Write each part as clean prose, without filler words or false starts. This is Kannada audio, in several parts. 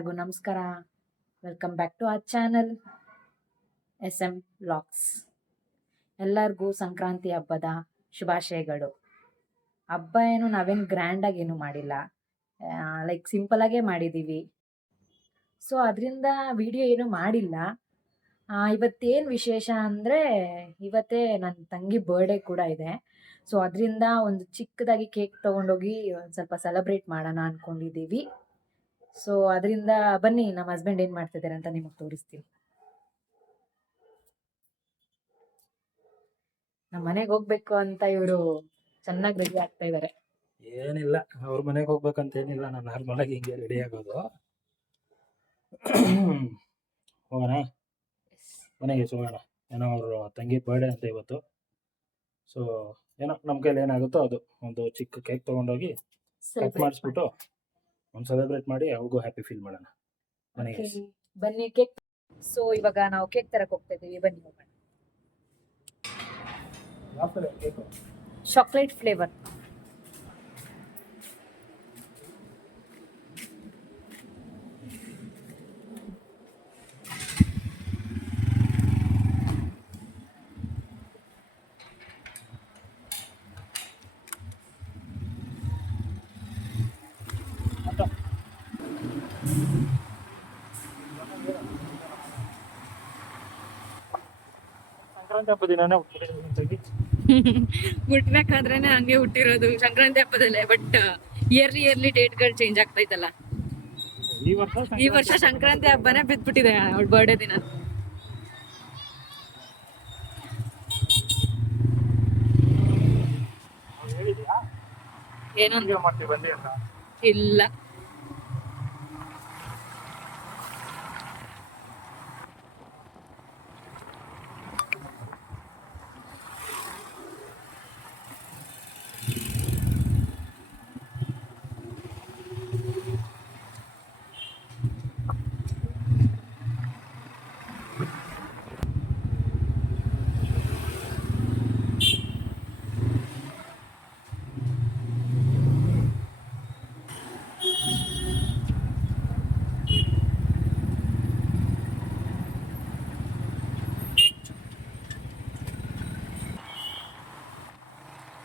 ಎಲ್ಲರಿಗೂ ನಮಸ್ಕಾರ. Welcome back to our channel SM vlogs. ಎಲ್ಲರಿಗೂ ಸಂಕ್ರಾಂತಿ ಹಬ್ಬದ ಶುಭಾಶಯಗಳು. ಹಬ್ಬ ಏನು ನಾವೇನು ಗ್ರ್ಯಾಂಡಾಗಿ ಏನು ಮಾಡಿಲ್ಲ, ಲೈಕ್ ಸಿಂಪಲಾಗೇ ಮಾಡಿದ್ದೀವಿ. ಸೊ ಅದರಿಂದ ವಿಡಿಯೋ ಏನು ಮಾಡಿಲ್ಲ. ಇವತ್ತೇನು ವಿಶೇಷ ಅಂದರೆ ಇವತ್ತೇ ನನ್ನ ತಂಗಿ ಬರ್ಡೇ ಕೂಡ ಇದೆ. ಸೊ ಅದರಿಂದ ಒಂದು ಚಿಕ್ಕದಾಗಿ ಕೇಕ್ ತೊಗೊಂಡೋಗಿ ಒಂದು ಸ್ವಲ್ಪ ಸೆಲೆಬ್ರೇಟ್ ಮಾಡೋಣ ಅಂದ್ಕೊಂಡಿದ್ದೀವಿ. ಸೊ ಅದರಿಂದ ಬನ್ನಿ ನಮ್ಮ ಹಸ್ಬೆಂಡ್ ಏನು ಮಾಡ್ತಿದ್ದಾರೆ ಅಂತ ನಿಮಗೆ ತೋರಿಸ್ತೀನಿ. ನಮ್ಮ ಮನೆಗೆ ಹೋಗ್ಬೇಕು ಅಂತ ಇವರು ಚೆನ್ನಾಗಿ ರೆಡಿ ಆಗ್ತಾ ಇದ್ದಾರೆ. ಏನಿಲ್ಲ, ಅವ್ರ ಮನೆಗೆ ಹೋಗ್ಬೇಕಂತ ಏನಿಲ್ಲ, ನಾನು ನಾರ್ಮಲ್ ಆಗಿ ಹಿಂಗೆ ರೆಡಿ ಆಗೋದು. ಹೋಗೋಣ ಮನೆಗೆ, ಹೋಗೋಣ. ಏನೋ ಅವ್ರ ತಂಗಿ ಬರ್ಡೇ ಅಂತ ಇವತ್ತು. ಸೊ ಏನೋ ನಮ್ಮ ಕೈಲಿ ಏನಾಗುತ್ತೋ ಅದು ಒಂದು ಚಿಕ್ಕ ಕೇಕ್ ತೊಗೊಂಡೋಗಿ ಕಟ್ ಮಾಡಿಸ್ಬಿಟ್ಟು ಒಂದು ಸೆಲೆಬ್ರೇಟ್ ಮಾಡಿ ಅವ್ರಿಗೂ ಹ್ಯಾಪಿ ಫೀಲ್ ಮಾಡೋಣ ಮನೆಗೆ. ಬನ್ನಿ ಕೇಕ್. ಸೊ ಇವಾಗ ನಾವು ಕೇಕ್ ತರಕ್ಕೆ ಹೋಗ್ತಾ ಇದ್ದೀವಿ, ಬನ್ನಿ ಹೋಗೋಣ. Chocolate flavour. ಸಂಕ್ರಾಂತಿ ಹಬ್ಬ ದಿನಾನೇ ಹುಟ್ಬೇಕಾದ್ರೇನೆ ಹಂಗೆ ಹುಟ್ಟಿರೋದು ಸಂಕ್ರಾಂತಿ ಹಬ್ಬದಲ್ಲೇ. ಬಟ್ ಇಯರ್ಲಿ ಡೇಟ್ಗಳು ಚೇಂಜ್ ಆಗ್ತೈತಲ್ಲ. ಈ ವರ್ಷ ಸಂಕ್ರಾಂತಿ ಹಬ್ಬನೇ ಬಿದ್ಬಿಟ್ಟಿದೆ ಅವಳ ಬರ್ಡೇ ದಿನ. ಏನಂತ ಇಲ್ಲ,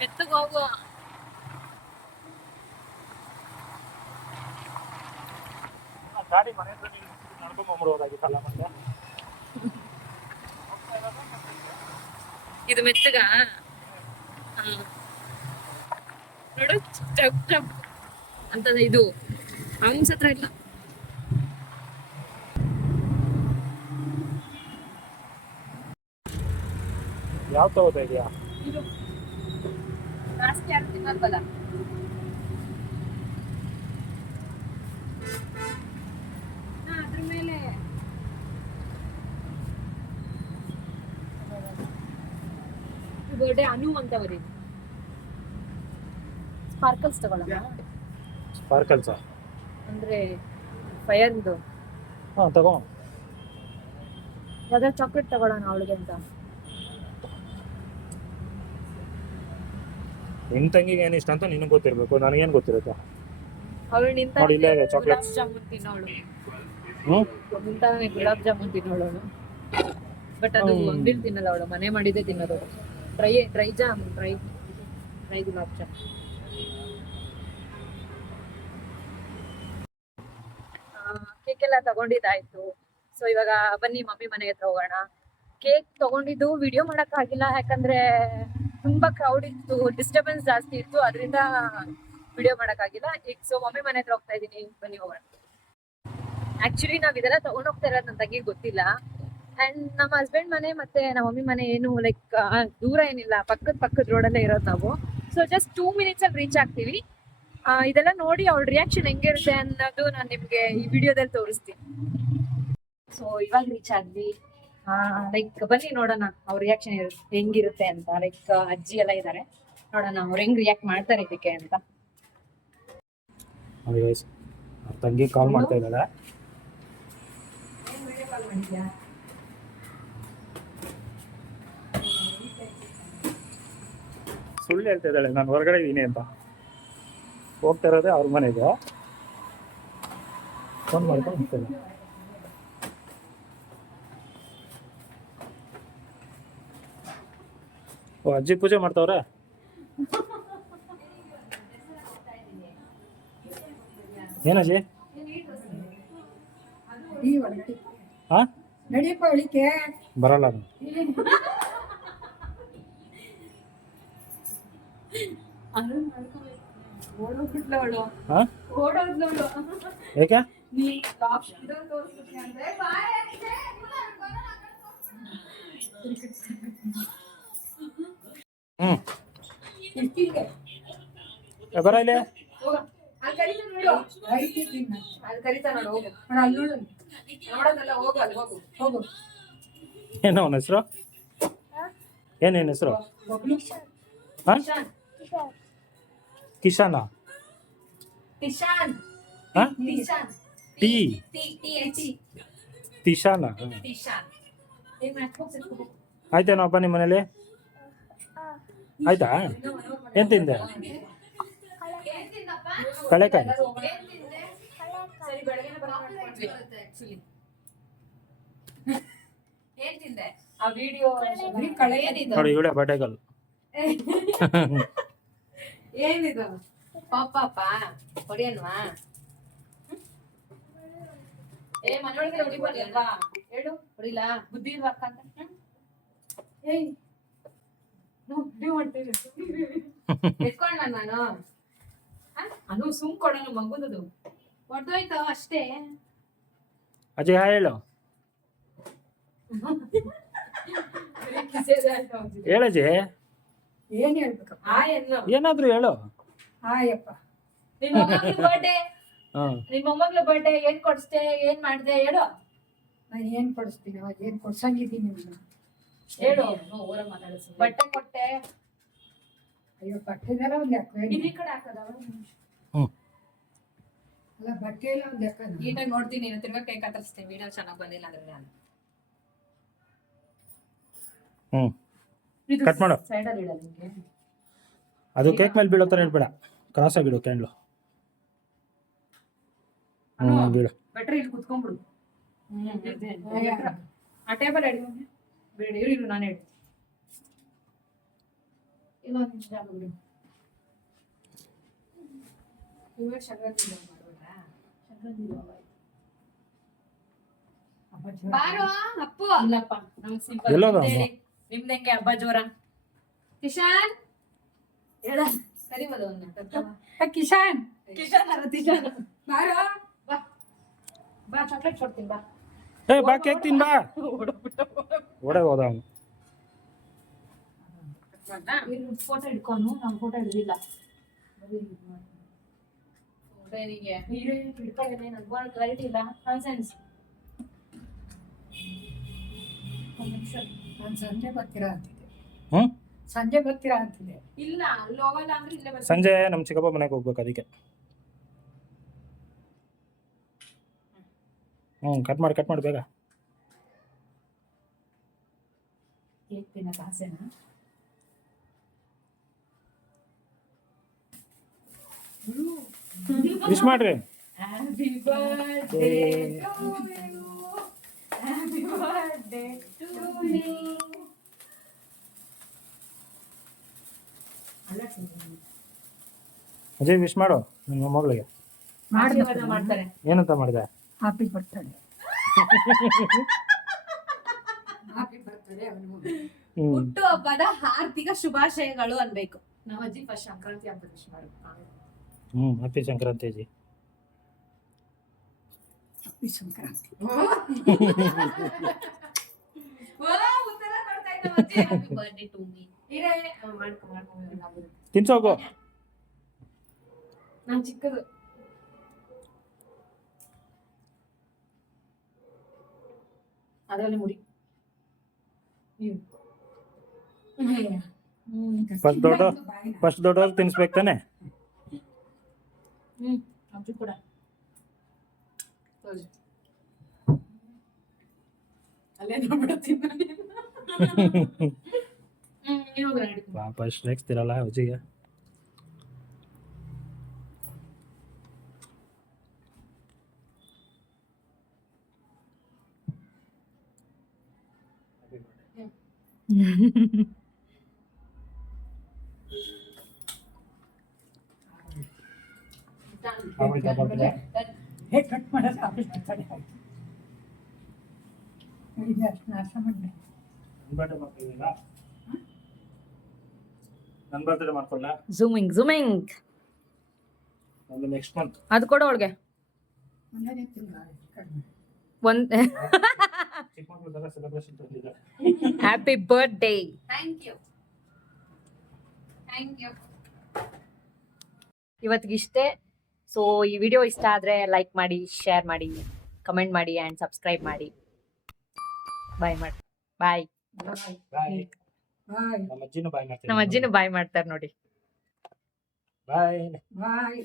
ಮೆತ್ತಗೆ ಹೋಗು. ಗಾಡಿ ಮನೆ ಹತ್ರ ನಡ್ಕೊಂಬರ್ಬೋದಾಗಿತ್ತಲ್ಲ ಮತ್ತೆ. ಇದು ಮೆತ್ತಗ ನೋಡು, ಚಪ್ ಚಪ್ ಅಂತ ಇದು ಅವನ್ಸ್ ಹತ್ರ ಇಲ್ಲ. ಯಾವ ತಗೋತಾ ಇದೆಯಾ? ಇದು ಜಾಸ್ತಿ ಯಾರು ತಿನ್ನಲ್ವಲ್ಲ. ಅದ್ರ ಮೇಲೆ ಬರ್ಡೇ ಅನು ಅಂತ ಬರೀ. ಸ್ಪಾರ್ಕಲ್ಸ್ ತಗೊಳ್ಳೋಣ. ಸ್ಪಾರ್ಕಲ್ಸಾ? ಅಂದ್ರೆ ಫೈರ್ದು. ಹಾಂ ತಗೋ. ಯಾವ್ದಾದ್ರು ಚಾಕ್ಲೇಟ್ ತಗೊಳ್ಳೋಣ ಅವಳಿಗೆ ಅಂತ. ನಿನ್ನ ತಂಗಿಗೆ ಏನು ಇಷ್ಟ ಅಂತ ನಿನಗೆ ಗೊತ್ತಿರಬೇಕು, ನನಗೇನು ಗೊತ್ತಿರುತ್ತೆ? ಅವಳು ನಿಂತ ನೋಡಿ ಇಲ್ಲೇ ಗುಲಾಬ್ ಚಾಕ್ಲೇಟ್ಸ್. ಜಾಮೂನ್ ತಿನ್ನೋಳು. ಹ್ಞೂ ನಿಂತಾನೆ ಗುಲಾಬ್ ಜಾಮೂನ್ ತಿನ್ನೋಳು. ಬಟ್ ಅದು ಅಂಗಡಿಲಿ ತಿನ್ನಲ್ಲ ಅವಳು, ಮನೆ ಮಾಡಿದ್ದೇ ತಿನ್ನೋದು. ಡ್ರೈ ಗುಲಾಬ್ ಜಾಮೂನ್. ಕೇಕ್ ಎಲ್ಲ ತಗೊಂಡಿದ್ದಾಯ್ತು. ಸೊ ಇವಾಗ ಬನ್ನಿ ಮಮ್ಮಿ ಮನೆಗೆ ಹತ್ರ ಹೋಗೋಣ. ಕೇಕ್ ತಗೊಂಡಿದ್ದು ವಿಡಿಯೋ ಮಾಡಕ್ ಆಗಿಲ್ಲ, ಯಾಕಂದ್ರೆ ತುಂಬಾ ಕ್ರೌಡ್ ಇತ್ತು, ಡಿಸ್ಟರ್ಬೆನ್ಸ್ ಜಾಸ್ತಿ ಇತ್ತು, ಅದರಿಂದ ವಿಡಿಯೋ ಮಾಡಕ್ ಆಗಿಲ್ಲ. ಈಗ ಸೊ ಮಮ್ಮಿ ಮನೆ ಹತ್ರ ಹೋಗ್ತಾ ಇದೀನಿ, ಬನ್ನಿ ಹೋಗೋಣ. ಆಕ್ಚುಲಿ ನಾವ್ ಇದೆಲ್ಲ ತಗೊಂಡ್ ಹೋಗ್ತಾ ಇರೋದು ನನ್ನ ತಂಗಿಗೆ ಗೊತ್ತಿಲ್ಲ. ಅಂಡ್ ನಮ್ಮ ಹಸ್ಬೆಂಡ್ ಮನೆ ಮತ್ತೆ ನಮ್ಮ ಮಮ್ಮಿ ಮನೆ ಏನು ಲೈಕ್ ದೂರ ಏನಿಲ್ಲ, ಪಕ್ಕದ ರೋಡಲ್ಲೇ ಇರೋದು ನಾವು. ಸೊ ಜಸ್ಟ್ 2 minutes ಅಲ್ಲಿ ರೀಚ್ ಆಗ್ತೀವಿ. ಇದೆಲ್ಲ ನೋಡಿ ಅವಳ ರಿಯಾಕ್ಷನ್ ಹೆಂಗಿರುತ್ತೆ ಅನ್ನೋದು ನಾನು ನಿಮ್ಗೆ ಈ ವಿಡಿಯೋದಲ್ಲಿ ತೋರಿಸ್ತೀನಿ. ಸೊ ಇವಾಗ ರೀಚ್ ಆದ್ವಿ. ಲೈಕ್ ಬನ್ನಿ ನೋಡೋಣ ಅವ್ರ ರಿಯಾಕ್ಷನ್ ಹೆಂಗಿರುತ್ತೆ ಅಂತ. ಲೈಕ್ ಅಜ್ಜಿ ಎಲ್ಲ ಇದ್ದಾರೆ, ನೋಡೋಣ ಅವ್ರು ಹೆಂಗ್ ರಿಯಾಕ್ಟ್ ಮಾಡ್ತಾರೆ ಇದಕ್ಕೆ ಅಂತ. ತಂಗಿ ಕಾಲ್ ಮಾಡ್ತಾ ಇದ್ದಾಳೆ. ಸುಳ್ಳು ಹೇಳ್ತಾ ಇದ್ದಾಳೆ, ನಾನು ಹೊರಗಡೆ ಇದ್ದೀನಿ ಅಂತ. ಹೋಗ್ತಾ ಇರೋದೇ ಅವ್ರ ಮನೆಗೆ. ಫೋನ್ ಮಾಡ್ಕೊಂಡು ಹೋಗ್ತೇನೆ. ಓ ಅಜ್ಜಿ ಪೂಜೆ ಮಾಡ್ತಾವ್ರ? ಏನಜ್ಜಿ? ಹಾ ನಡಿಯಪ್ಪ ಒಳಿಕೆ ಬರಲ್ಲ ಅದು. ಓಡೋಗ್ಬಿಟ್ಲವಳು ಹಾ ಓಡೋದ್ಲವಳು ಏಕೆ? ನೀ ಇದೊಂದು ತೋರಿಸ್ಬಿಟ್ಟಿ ಅಂದ್ರೆ ಹ್ಮ್ ಬರ ಇಲ್ಲಿ. ಅಲ್ಲಿ ಕರಿತಾ ನೋಡು ಹೋಗು ನೋಡೋದಲ್ಲ ಹೋಗು ಅಲ್ಲಿ ಹೋಗು ಹೋಗು ಏನು ಅವನ ಹೆಸರು? ಏನೇನು ಹೆಸರು? ಹಾ ಕಿಶಾನ? ಟಿಶಾನ್ ಹಾ ಟಿಶಾನ್ ಟಿ ಟಿ ಟಿಶಾನ? ಟಿಶಾನ್ ಆಯ್ತೇನೋ ಹಬ್ಬ ನಿಮ್ಮ ಮನೇಲಿ? ಆಯ್ತಾ? ಏನ್ ತಿಂದೆ? ಕಳೆಕಾಯಿ. ಸರಿ ಬೆಳಗ್ಗೆ ಏನ್ ತಿಂದೆ ಆ ವಿಡಿಯೋ ಏನಿದು ನೋಡಿ ಇವಳೆ ಬಟೇಗಲ್. ಏನಿದು ಪಾಪ ಹೊಡಿಯನ್ವಾ ಏ ಮನೆಯೊಳಗೆ ಹೊಡಿಬಾರ್ದು ಅಲ್ವಾ ಹೇಳು ಹೊಡಿಲ್ಲ ಬುದ್ಧಿ ಇಲ್ವಾ ಅಕ್ಕ ಅಂತ ಏಯ್ ಬುದ್ಧಿ ಮಾಡ್ತೀವಿ ಎತ್ಕೊಂಡ ನಾನು ಅನು ಸುಮ್ ಕೊಡೋಣ ಮಗುದದು ಹೊಡ್ದೋಯ್ತು ಅಷ್ಟೇ ಅಜಯ್ ಹಾಯ್ ಹೇಳು. ಹೇಳಜೆ ಏನ್ ಹೇಳ್ಬೇಕಪ್ಪ? ಏನಾದ್ರು ಹೇಳು. ಹಾಯಪ್ಪ. ನಿಮ್ಮ ಮೊಮ್ಮಗಳ ಬರ್ಡೇ ಹಾ ನಿಮ್ಮ ಮೊಮ್ಮಗಳ ಬರ್ಡೇ ಏನ್ ಕೊಡ್ಸ್ದೆ ಏನ್ ಮಾಡ್ದೆ ಹೇಳು ನಾನು ಏನ್ ಕೊಡಿಸ್ತೀನಿ ಅವಾಗ ಏನ್ ಕೊಡ್ಸಂಗಿದ್ದೀನಿ ಹೇಳು ಬಟ್ಟೆ ಕೊಟ್ಟೆ ಅಯ್ಯೋ ಬಟ್ಟೆನೆಲ್ಲ ಒಂದ್ ಲೆಕ್ಕ ಈ ಕಡೆ ಹಾಕದ ಹ್ಮ್ ಅಲ್ಲ ಬಟ್ಟೆ ಎಲ್ಲ ಒಂದ್ ಲೆಕ್ಕ ನೀಟಾಗಿ ನೋಡ್ತೀನಿ ನೀನು ತಿರ್ಗಾ ಕೈ ಕತ್ತರಿಸ್ತೀನಿ ವಿಡಿಯೋ ಚೆನ್ನಾಗಿ ಬಂದಿಲ್ಲ ಅಂದ್ರೆ ನಾನು ಹ್ಮ್ ಕಟ್ ಮಾಡು. ಸೈಡಲ್ಲಿ ಇಡಲ್ಲ ನಿಮಗೆ ಅದು ಕೇಕ್ ಮೇಲೆ ಬೀಳೋ ಥರ ಹೇಳ್ಬೇಡ, ಕ್ರಾಸ್ ಆಗಿಡು ಕ್ಯಾಂಡ್ಲು. ಬೀಳು. ಬೆಟ್ರೆ ಇಲ್ಲಿ ಕುತ್ಕೊಂಡ್ಬಿಡು ಆ ಟೇಬಲ್ ಹೇಳಿ ಬೇಡ ಇರು ನಾನು ಹೇಳಿ ಇನ್ನೊಂದು ನಿಮಿಷ ಜಾಗ ಬಿಡು ಇವಾಗ ಸಂಕ್ರಾಂತಿ ಮಾಡ್ಬಿಡ್ರಾ ಬಾರೋ ಅಪ್ಪು ಇಲ್ಲಪ್ಪ ನಮ್ಗೆ ಸಿಂಪಲ್ ಎಲ್ಲೋದ ಅಮ್ಮ? ನಿಮ್ದು ಹೆಂಗೆ ಹಬ್ಬ ಜೋರ ಕಿಶಾನ್ ಹೇಳ ಕರಿಬೋದು ಅವನ್ನ ಕಿಶಾನ್ ಕಿಶಾನ್ ಅಲ್ಲ ಕಿಶಾನ್ ಬಾರೋ ಬಾ ಬಾ ಚಾಕ್ಲೇಟ್ ಕೊಡ್ತೀನಿ ಬಾ ಏ ಬಾ ಕೇಕ್ ತಿನ್ ಬಾ. ಓಡೇ ಹೋದ ಅವನು. ಫೋಟೋ ಹಿಡ್ಕೊಂಡು ನಾವು ಫೋಟೋ ಹಿಡಿದಿಲ್ಲ ಫೋಟೋನಿಗೆ ಹಿಡ್ಕೊಳ್ಳಿ ನನ್ಗೆ ಕ್ಲಾರಿಟಿ ಇಲ್ಲ ಕಾನ್ಸೆನ್ಸ್ ನಾನು ಸಂಜೆ ಬರ್ತೀರಾ ಅಂತಿದ್ದೆ. ಹ್ಮ್ ಸಂಜೆ ಬರ್ತೀರಾ ಅಂತಿದ್ದೆ. ಇಲ್ಲ ಅಲ್ಲಿ ಹೋಗಲ್ಲ ಅಂದ್ರೆ ಇಲ್ಲೇ ಬರ್ತೀನಿ ಸಂಜೆ ನಮ್ಮ ಚಿಕ್ಕಪ್ಪ ಮನೆಗೆ ಹೋಗ್ಬೇಕು ಅದಕ್ಕೆ. ಕಟ್ ಮಾಡಿ ಬೇಗ. ಕೇಕ್ ತಿನ್ನಕ್ಕೆ ಆಸೆನಾ ವಿಶ್ ಮಾಡ್ರಿ. Happy birthday to you happy birthday to me Ajay wish ಮಾಡು ನಿಮ್ಮ ಮೊಮ್ಮಗಳಿಗೆ. ಆಶೀರ್ವಾದ ಮಾಡ್ತಾರೆ ಏನಂತ ಮಾಡಿದೆ? Happy birthday. ಹ್ಯಾಪಿ ಬರ್ತಡೇ ಅವನಿಗೂ. ಹುಟ್ಟು ಹಬ್ಬದ ಹಾರ್ದಿಕ ಶುಭಾಶಯಗಳು ಅನ್ಬೇಕು. ನಮ್ಮ ಅಜ್ಜಿ ಫಸ್ಟ್ ಸಂಕ್ರಾಂತಿ ಹಬ್ಬದ ವಿಶ್ ಮಾಡು ಹ್ಯಾಪಿ ಸಂಕ್ರಾಂತಿ ಅಜ್ಜಿ. ಹ್ಯಾಪಿ ಸಂಕ್ರಾಂತಿ. ಉತ್ತರ ಕೊಡ್ತಾ ಇದ್ದ ಅಜ್ಜಿ ಹ್ಯಾಪಿ ಬರ್ತ್ಡೇ ಟು ಮೀ ಇರೇ ಮಾಡ್ಕೊ ತಿನ್ಸೋಗು. ನಾನು ಚಿಕ್ಕದು ಅದರಲ್ಲಿ ಮುಡಿ ಫಸ್ಟ್ ದೊಡ್ಡವ್ರು ತಿನ್ಸ್ಬೇಕು ತಾನೆ. ಅಜ್ಜಿ ಕೂಡ ಅಲ್ಲೇ ನೋಡ್ಬಿಡ್ತೀನಿ ಪಾಪ ರೇಗಿಸ್ತಿರಲ್ಲ ಅಜ್ಜಿಗೆ. ಆಗ್ಬಿಡ್ತಾ ಬರ್ತೀರಾ? ಹೇಗೆ ಕಟ್ ಮಾಡೋದು ಆಫೀಸ್ ಬರ್ತಾನೆ ಆಯ್ತು ಇದು ಅಷ್ಟು ನಾಶ ಮಾಡಿ ನನ್ birthday ಮಾಡ್ಕೊಳ್ಳಿಲ್ಲ? ನನ್ ಬರ್ತ್ಡೇ ಮಾಡ್ಕೊಳ್ಳ? ಝೂಮಿಂಗ್ ನಂದು ನೆಕ್ಸ್ಟ್ ಮಂತ್. ಅದು ಕೊಡು ಅವಳಿಗೆ ಒಂದನೇ ತಿಂಗಳು ಕಡಿಮೆ ಒಂದ್ ಚಿಕ್ಕ ಮಕ್ಕಳು ತರ ಸೆಲೆಬ್ರೇಷನ್ ತಂದಿದ್ದಾರೆ. Happy birthday. ಥ್ಯಾಂಕ್ ಯು ಇವತ್ತಿಗಿಷ್ಟೇ. ಸೊ ಈ ವಿಡಿಯೋ ಇಷ್ಟ ಆದರೆ ಲೈಕ್ ಮಾಡಿ, ಶೇರ್ ಮಾಡಿ, ಕಮೆಂಟ್ ಮಾಡಿ ಆ್ಯಂಡ್ ಸಬ್ಸ್ಕ್ರೈಬ್ ಮಾಡಿ. ಬಾಯ್ ಮಾಡಿ. ಬಾಯ್. ಬಾಯ್ ಬಾಯ್. ಬಾಯ್ ನಮ್ಮ ಅಜ್ಜಿನೂ ಬಾಯ್ ಮಾಡ್ತಾರೆ. ನಮ್ಮ ಅಜ್ಜಿನೂ ಬಾಯ್ ಮಾಡ್ತಾರೆ ನೋಡಿ. ಬಾಯ್. ಬಾಯ್